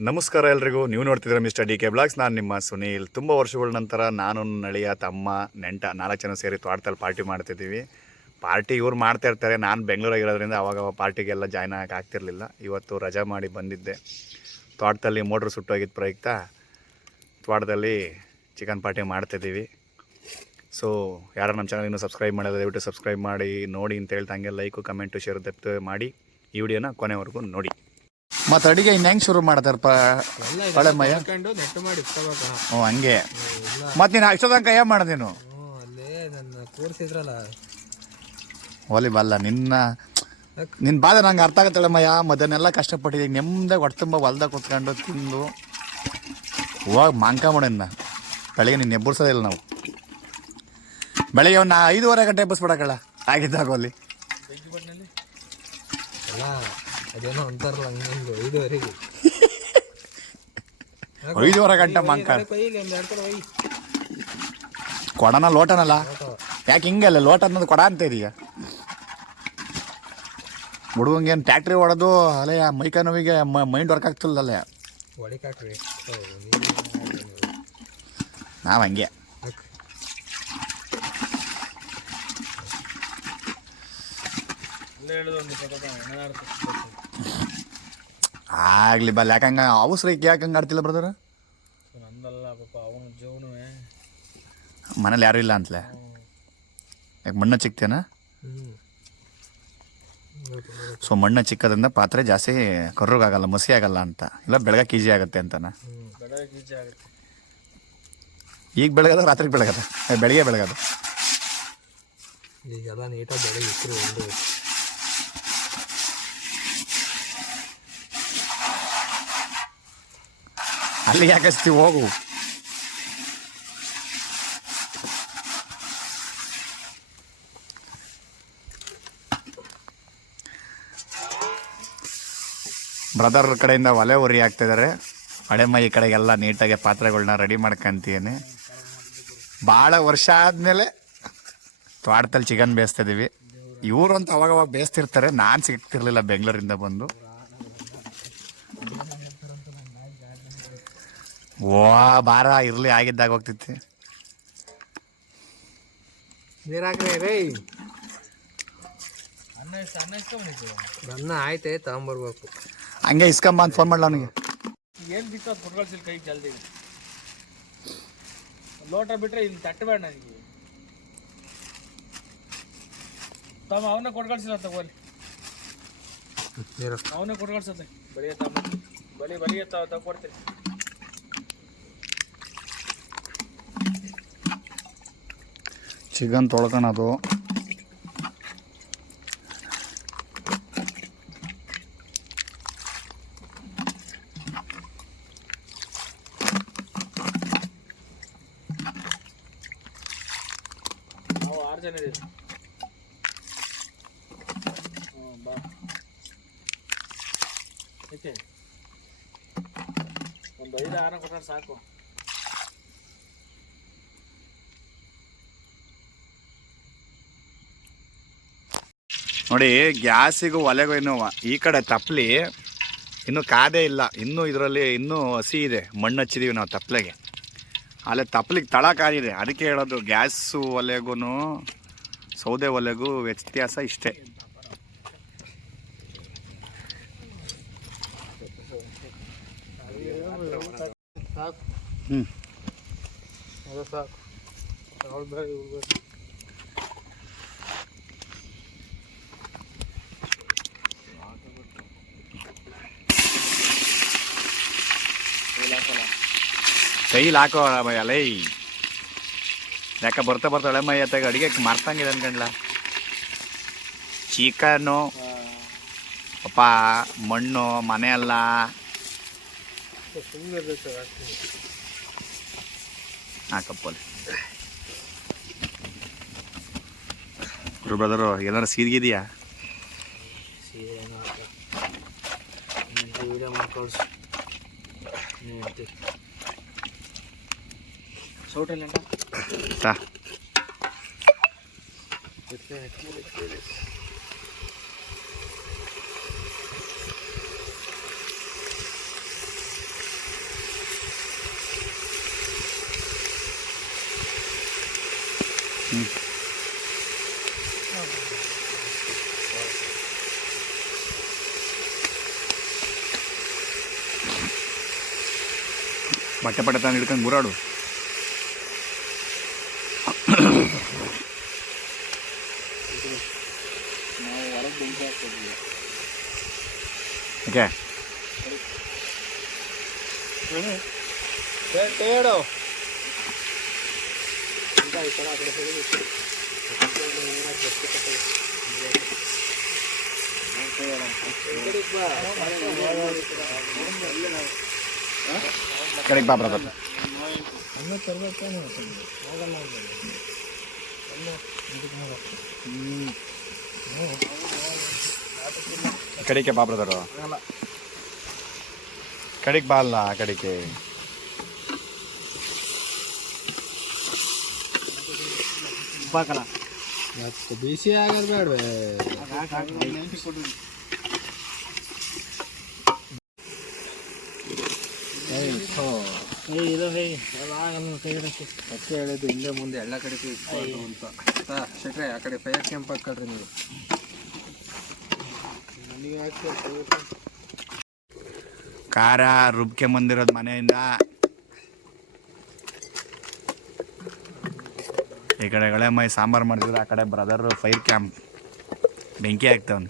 ನಮಸ್ಕಾರ ಎಲ್ರಿಗೂ. ನೀವು ನೋಡ್ತಿದ್ದೀರ ಮಿಸ್ಟರ್ ಡಿ ಕೆ ಬ್ಲಾಗ್ಸ್. ನಾನು ನಿಮ್ಮ ಸುನೀಲ್. ತುಂಬ ವರ್ಷಗಳ ನಂತರ ನಾನು ನಳಿಯ ತಮ್ಮ ನೆಂಟ 4 ಜನ ಸೇರಿ ತೋಟದಲ್ಲಿ ಪಾರ್ಟಿ ಮಾಡ್ತಿದ್ದೀವಿ. ಪಾರ್ಟಿ ಇವ್ರು ಮಾಡ್ತಾ ಇರ್ತಾರೆ, ನಾನು ಬೆಂಗಳೂರಾಗಿರೋದ್ರಿಂದ ಅವಾಗ ಪಾರ್ಟಿಗೆಲ್ಲ ಜಾಯ್ನ್ ಆಗಕ್ಕೆ ಆಗ್ತಿರ್ಲಿಲ್ಲ. ಇವತ್ತು ರಜಾ ಮಾಡಿ ಬಂದಿದ್ದೆ. ತೋಟದಲ್ಲಿ ಮೋಟ್ರ್ ಸುಟ್ಟೋಗಿದ್ದ ಪ್ರಯುಕ್ತ ತೋಟದಲ್ಲಿ ಚಿಕನ್ ಪಾರ್ಟಿ ಮಾಡ್ತಿದ್ದೀವಿ. ಸೊ ಯಾರು ನಮ್ಮ ಚಾನಲ್ ಇನ್ನೂ ಸಬ್ಸ್ಕ್ರೈಬ್ ಮಾಡೋದು ದಯವಿಟ್ಟು ಸಬ್ಸ್ಕ್ರೈಬ್ ಮಾಡಿ ನೋಡಿ ಅಂತ ಹೇಳ್ತಾ ಹಂಗೆ ಲೈಕು ಕಮೆಂಟು ಶೇರ್ ದತ್ತು ಮಾಡಿ ಈ ವಿಡಿಯೋನ ಕೊನೆವರೆಗೂ ನೋಡಿ. ಮತ್ತು ಅಡಿಗೆ ಇನ್ನು ಹೆಂಗೆ ಶುರು ಮಾಡ್ತಾರಪ್ಪ ಹೊಳೆಮಯ್ಯ? ಹ್ಞೂ ಹಂಗೆ. ಮತ್ತು ನೀನು ಅಷ್ಟೊಂದು ಕೈಯ ಮಾಡ ನೀನು ವಾಲಿಬಾಲ್ ನಿನ್ನ ಬಾಧೆ ನಂಗೆ ಅರ್ಥ ಆಗುತ್ತೆ ಮಯ್ಯ. ಮೊದಲನೆಲ್ಲ ಕಷ್ಟಪಟ್ಟಿದ್ದೀವಿ, ನೆಮ್ಮದಾಗ ಹೊಟ್ಟೆ ತುಂಬ ಹೊಲ್ದಾಗ ಕೂತ್ಕೊಂಡು ತಿಂದು ಹೋಗಿ ಮಾಂಕ ಮಾಡೋಣ. ಬೆಳಗ್ಗೆ ನೀನು ಎಬ್ಬರ್ಸೋದಿಲ್ಲ ನಾವು. ಬೆಳಗ್ಗೆ ಒಂದು 5:30 ಗಂಟೆ ಎಬ್ಬಿಸ್ಬಿಡಕ್ಕಲ್ಲ ಆಗಿದ್ದಾಗ ಅಲ್ಲಿ ಅದೇನೋ ಅಂತಾರಲ್ಲ 5:30 ಗಂಟೆ ಮಾಂಕ ಕೊಡನ ಲೋಟನಲ್ಲ. ಯಾಕೆ ಹಿಂಗಲ್ಲ ಲೋಟ ಅನ್ನೋದು ಕೊಡ ಅಂತ ಇದೀಗ ಹುಡುಗಂಗೇನು ಟ್ಯಾಕ್ಟ್ರಿ ಹೊಡೆದು ಅಲ್ಲೇ ಮೈಕ ನೋವಿಗೆ ಮೈಂಡ್ ವರ್ಕ್ ಆಗ್ತಿಲ್ಲಲ್ಲೇ ನಾವು ಹಂಗೆ. ಆಗ್ಲಿ ಬಲ್ಲ. ಯಾಕಂಗ ಅವಸರಕ್ಕೆ ಯಾಕಂಗೆ ಆಡ್ತಿಲ್ಲ ಬ್ರದರ್? ಮನೇಲಿ ಯಾರು ಇಲ್ಲ ಅಂತಲೇ ಯಾಕೆ ಮಣ್ಣ ಚಿಕ್ತೇನ? ಸೊ ಮಣ್ಣ ಚಿಕ್ಕದ್ರಿಂದ ಪಾತ್ರೆ ಜಾಸ್ತಿ ಕರ್ರಗಾಗಲ್ಲ, ಮಸಿ ಆಗಲ್ಲ ಅಂತ, ಇಲ್ಲ ಬೆಳಗ್ಗೆ ಈಜಿ ಆಗುತ್ತೆ ಅಂತನ. ಈಗ ಬೆಳಗದ ರಾತ್ರಿಗೆ ಬೆಳಗದ ಬೆಳಿಗ್ಗೆ ಬೆಳಗದ ಈಗೆಲ್ಲ ನೀಟಾಗಿ ಬೆಳಗ್ಗೆ ಅಲ್ಲಿ ಯಾಕಸ್ತೀವಿ ಹೋಗು. ಬ್ರದರ್ ಕಡೆಯಿಂದ ಒಲೆ ಉರಿ ಆಗ್ತಿದ್ದಾರೆ. ಹಳೆಮೈ ಕಡೆಗೆಲ್ಲ ನೀಟಾಗಿ ಪಾತ್ರೆಗಳನ್ನ ರೆಡಿ ಮಾಡ್ಕೊಂತೀನಿ. ಭಾಳ ವರ್ಷ ಆದಮೇಲೆ ತೋಟದಲ್ಲಿ ಚಿಕನ್ ಬೇಯಿಸ್ತಿದ್ದೀವಿ. ಇವರು ಅಂತ ಅವಾಗವಾಗ ಬೇಯಿಸ್ತಿರ್ತಾರೆ, ನಾನು ಸಿಗ್ತಿರ್ಲಿಲ್ಲ ಬೆಂಗಳೂರಿಂದ ಬಂದು. ಓ ಭಾರ ಇರಲಿ ಆಗಿದ್ದಾಗ ಹೋಗ್ತಿತ್ತು. ಅನ್ನ ಆಯ್ತೆ ತಗೊಂಬರ್ಬೇಕು. ಹಂಗೆ ಇಸ್ಕೊಂಬ ಅಂತ ಫೋನ್ ಮಾಡಲ ಅವನಿಗೆ. ಏನು ಬಿತ್ತು ಕೊಟ್ಕೊಳ್ಸಿಲ್ಲ ಕೈ ಜಲ್ದಿ. ಲೋಟ ಬಿಟ್ರೆ ಇಲ್ಲಿ ತಟ್ಟಬೇಡ ನನಗೆ. ತಮ್ಮ ಅವನ್ನ ಕೊಟ್ಕೊಳ್ಸಿಲ್ಲ ತಗೋಲಿ, ಅವನೇ ಕೊಟ್ಕೊಳ್ಸತ್ತೆ. ಬಳಿಯ ತಮ್ಮ ಬಳಿಯ ತಗೊಡ್ತೀನಿ. ಚಿಕನ್ ತೊಳ್ಕೊಳೋದು, ನಾವು 6 ಜನ ಇದೀವಿ. ಬಾ ಓಕೆ, ಒಂದು 5-6 ಕೊಟ್ಟರೆ ಸಾಕು. ನೋಡಿ ಗ್ಯಾಸಿಗೂ ಒಲೆಗೂ ಇನ್ನೂ ಈ ಕಡೆ ತಪ್ಪಲಿ ಇನ್ನೂ ಕಾದೇ ಇಲ್ಲ. ಇನ್ನೂ ಇದರಲ್ಲಿ ಇನ್ನೂ ಹಸಿ ಇದೆ, ಮಣ್ಣು ಹಚ್ಚಿದ್ದೀವಿ ನಾವು ತಪ್ಪಲೆಗೆ. ಅಲ್ಲೇ ತಪ್ಪಲಿಗೆ ತಳ ಕಾದಿದೆ. ಅದಕ್ಕೆ ಹೇಳೋದು ಗ್ಯಾಸು ಒಲೆಗೂ ಸೌದೆ ಒಲೆಗೂ ವ್ಯತ್ಯಾಸ ಇಷ್ಟೇ. ಕೈಲಿ ಹಾಕೋ ಅಲ್ಲೇ. ಯಾಕೆ ಬರ್ತಾ ಬರ್ತಾ ಎಳೆಮೈ ಅತ್ತಾಗ ಅಡುಗೆ ಮರ್ತಂಗಿದೆ ಅನ್ಕಂಡ್ಲ. ಚಿಕನ್ನು ಅಪ್ಪ ಮಣ್ಣು ಮನೆ ಅಲ್ಲ. ಹಾಕಪ್ಪಲ್ಲಿ ಬ್ರದರು ಏನಾರು ಸೀದ್ಗಿದೆಯಾ? ಸೋಟಲ್ಲ ಹ್ಞೂ ಬಟ್ಟೆ ಪಟ್ಟೆ ತಂದು ಹಿಡ್ಕೊಂಡು ಗುರಾಡು. ನಾವು ಹೊರಗೆ ಬೆಂಕಿ ಹಾಕ್ತಿದ್ವಿ. ಓಕೆ ಹೇಳು ಕಡೆಗೆ ಬಾ ಬ್ರದರ್. ಅನ್ನ ತರ್ಬೇಕೇನು ಆಗಲ್ಲ ಕಡೆಗೆ ಬಾ ಬ್ರದರು. ಕಡೆಗೆ ಬಾ ಅಲ್ಲ ಆ ಕಡೆಗೆ. ಮತ್ತೆ ಬಿಸಿ ಆಗದ್ ಬೇಡವೇ. ಅಷ್ಟೇ ಹೇಳಿದ್ದು ಹಿಂದೆ ಮುಂದೆ ಎಲ್ಲ ಕಡೆ ಅಂತ ಶೆಟ್ರೆ ಆ ಕಡೆ ಫೈರ್ ಕ್ಯಾಂಪ್ ಹಾಕಳ್ರಿ ನೀವು. ಖಾರ ರುಬ್ಕೊಂಬಂದಿರೋದು ಮನೆಯಿಂದ. ಈ ಕಡೆ ಮೈ ಸಾಂಬಾರು ಮಾಡ್ತಿದ್ರು, ಆ ಕಡೆ ಬ್ರದರ್ ಫೈರ್ ಕ್ಯಾಂಪ್ ಬೆಂಕಿ ಹಾಕ್ತವನು.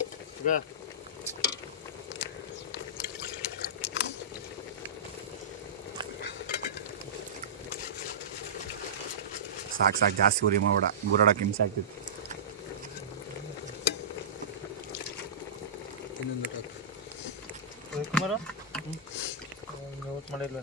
ಸಾಕು ಜಾಸ್ತಿ ಉರಿ ಮಾಡ್ಬೇಡ, ಗುರಾಡಕ್ಕೆ ಹಿಂಸೆ ಆಗ್ತಿತ್ತು. ಇನ್ನೊಂದು ಕುಮಾರ ಮಾಡಿಲ್ಲ.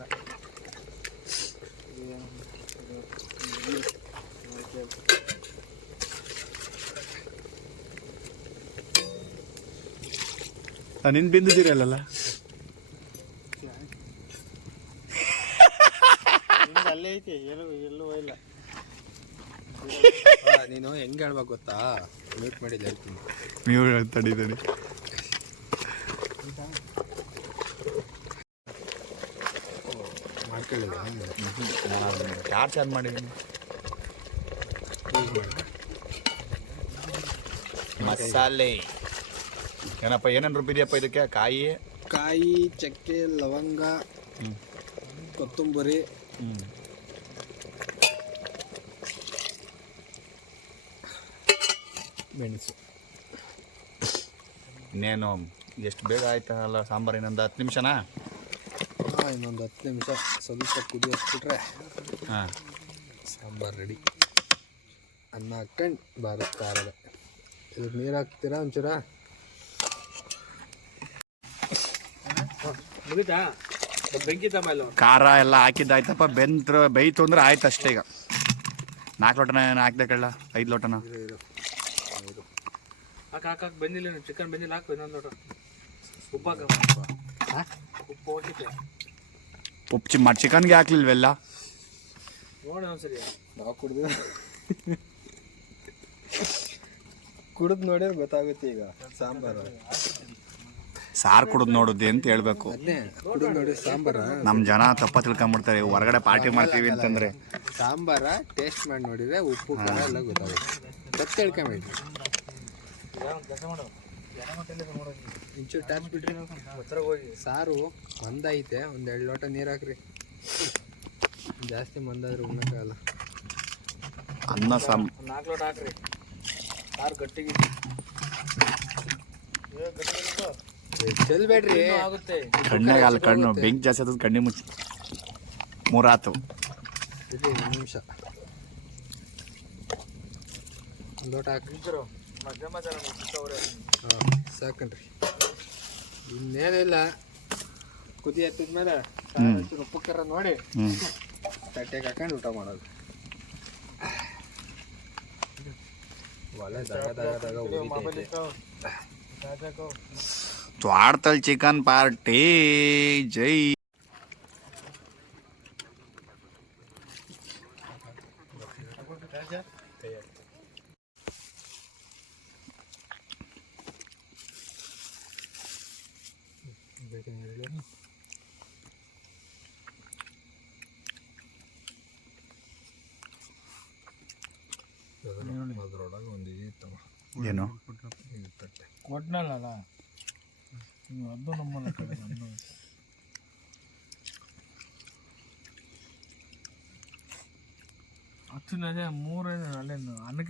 ನಿನ್ನ ಬಿಂದಿದ್ದೀರಲ್ಲ ಅಲ್ಲೇ ಐತಿ, ಎಲ್ಲೂ ಇಲ್ಲ. ನೀನು ಹೆಂಗೆ ಹೇಳ್ಬೇಕು ಗೊತ್ತಾ, ಮ್ಯೂಟ್ ಮಾಡಿದ್ದು ಹೇಳ್ತೀನಿ. ನೀವು ತಡಿ ಮಾಡ್ಕೊಳ್ಳಿಲ್ಲ ಯಾರು ಚಾರ್ಜ್ ಮಾಡಿದ್ದೀನಿ. ಮಸಾಲೆ ಏನಪ್ಪ, ಏನೇನು ರುಬ್ಬಿದೆಯಪ್ಪ ಇದಕ್ಕೆ? ಕಾಯಿ, ಚಕ್ಕೆ, ಲವಂಗ, ಕೊತ್ತಂಬರಿ, ಮೆಣಸು. ಇನ್ನೇನು ಎಷ್ಟು ಬೇಗ ಆಯ್ತಲ್ಲ ಸಾಂಬಾರು? ಇನ್ನೊಂದು 10 ನಿಮಿಷನಾ? ಇನ್ನೊಂದು 10 ನಿಮಿಷ ಸ್ವಲ್ಪ ಕುದಿಸ್ಬಿಟ್ರೆ ಹಾಂ, ಸಾಂಬಾರು ರೆಡಿ. ಅನ್ನ ಹಾಕ್ಕೊಂಡು ಬಾರಿಸ್ತಾ ಇರೋದೆ. ಇದಕ್ಕೆ ನೀರು ಹಾಕ್ತೀರಾ ಒಂಚೂರ? ಮುಗಿತಾ? ಬೆಂಕಿ ತಮ್ಮ ಖಾರ ಎಲ್ಲ ಹಾಕಿದ್ದಾಯ್ತಪ್ಪ. ಬೇಯ್ತು ಅಂದ್ರೆ ಆಯ್ತು ಅಷ್ಟೇ. ಈಗ 4 ಲೋಟನ ಹಾಕ್ದೆ ಕಳ್ಳ, 5 ಲೋಟನ ಹಾಕಿ ಬಂದಿಲ್ಲ. ಚಿಕನ್ ಬಂದಿಲ್ಲ, ಹಾಕು ಇನ್ನೊಂದು ಲೋಟ ಉಪ್ಪು ಉಪ್ಪು ಹಾಕಿದ್ದೆ. ಉಪ್ಪು ಚಿಕನ್ಗೆ ಹಾಕ್ಲಿಲ್ವೆಲ್ಲ? ನೋಡಿ ಒಂದ್ಸರಿ ನಾವು ಕುಡಿದು ನೋಡಿದ್ರೆ ಗೊತ್ತಾಗುತ್ತೆ. ಈಗ ಸಾರು ಕುಡಿದು ನೋಡುತ್ತೆ ಅಂತ ಹೇಳ್ಬೇಕು. ಕುಡಿದು ನೋಡಿ ಸಾಂಬಾರ. ನಮ್ಮ ಜನ ತಪ್ಪ ತಿಳ್ಕೊಂಬಿಡ್ತಾರೆ, ಹೊರಗಡೆ ಪಾರ್ಟಿ ಮಾಡ್ತೀವಿ ಅಂತಂದ್ರೆ. ಸಾಂಬಾರ ಟೇಸ್ಟ್ ಮಾಡಿ ನೋಡಿದ್ರೆ ಉಪ್ಪು ಖಾರ ಎಲ್ಲ ಗೊತ್ತಾಗುತ್ತೆ. ತಪ್ಪು ತಿಳ್ಕೊಂಬೇಡಿ. ಇಂಚೂರು ಟಚ್ ಬಿಟ್ರಿ ಸಾರು ಮಂದೈತೆ. 1-2 ಲೋಟ ನೀರು ಹಾಕ್ರಿ. ಜಾಸ್ತಿ ಮಂದಾದ್ರೆ ಉಣ್ಣಕ್ಕಾಗಲ್ಲ. ಅನ್ನ 4 ಲೋಟ ಹಾಕ್ರಿ. ಸಾರು ಗಟ್ಟಿಗೆ ಚೆಲ್ಬೇಡ್ರಿ, ಆಗುತ್ತೆ. ಕಣ್ಣಾಗ ಅಲ್ಲಿ ಕಣ್ಣು ಬೆಂಕಿ ಜಾಸ್ತಿ ಆತದ. ಕಣ್ಣಿ ಮುಚ್ಚಿ 3 ಆತು. ಇರ್ಲಿ 1 ನಿಮಿಷ. 1 ಲೋಟ ಹಾಕ್ರಿ. ಹಾಂ ಸಾಕನ್ರಿ. ಇನ್ನೇನಿಲ್ಲ, ಕುದಿ ಹತ್ತಿದ್ಮೇಲೆ ಉಪ್ಪು ಖಾರ ನೋಡಿ ತಟ್ಟೆಗೆ ಹಾಕೊಂಡು ಊಟ ಮಾಡೋದು. ಒಳ್ಳೆ ದಗ ಉರಿತೈತೆ. ತ್ವಾಡ್ತಲ್ ಚಿಕನ್ ಪಾರ್ಟಿ ಜೈ. ಅದ್ರೊಳಗೆ ಒಂದು ಇತ್ತವ ಏನು ಇದು ತಟ್ಟೆ ಕೊಟ್ನಲ್ಲ ಅದು ನಮ್ಮಲ್ಲ ಕಡೆ ಹತ್ತು ನಜೆ ಮೂರೇನು ಅಲ್ಲೇನು ಅನ್ನಕ್ಕೆ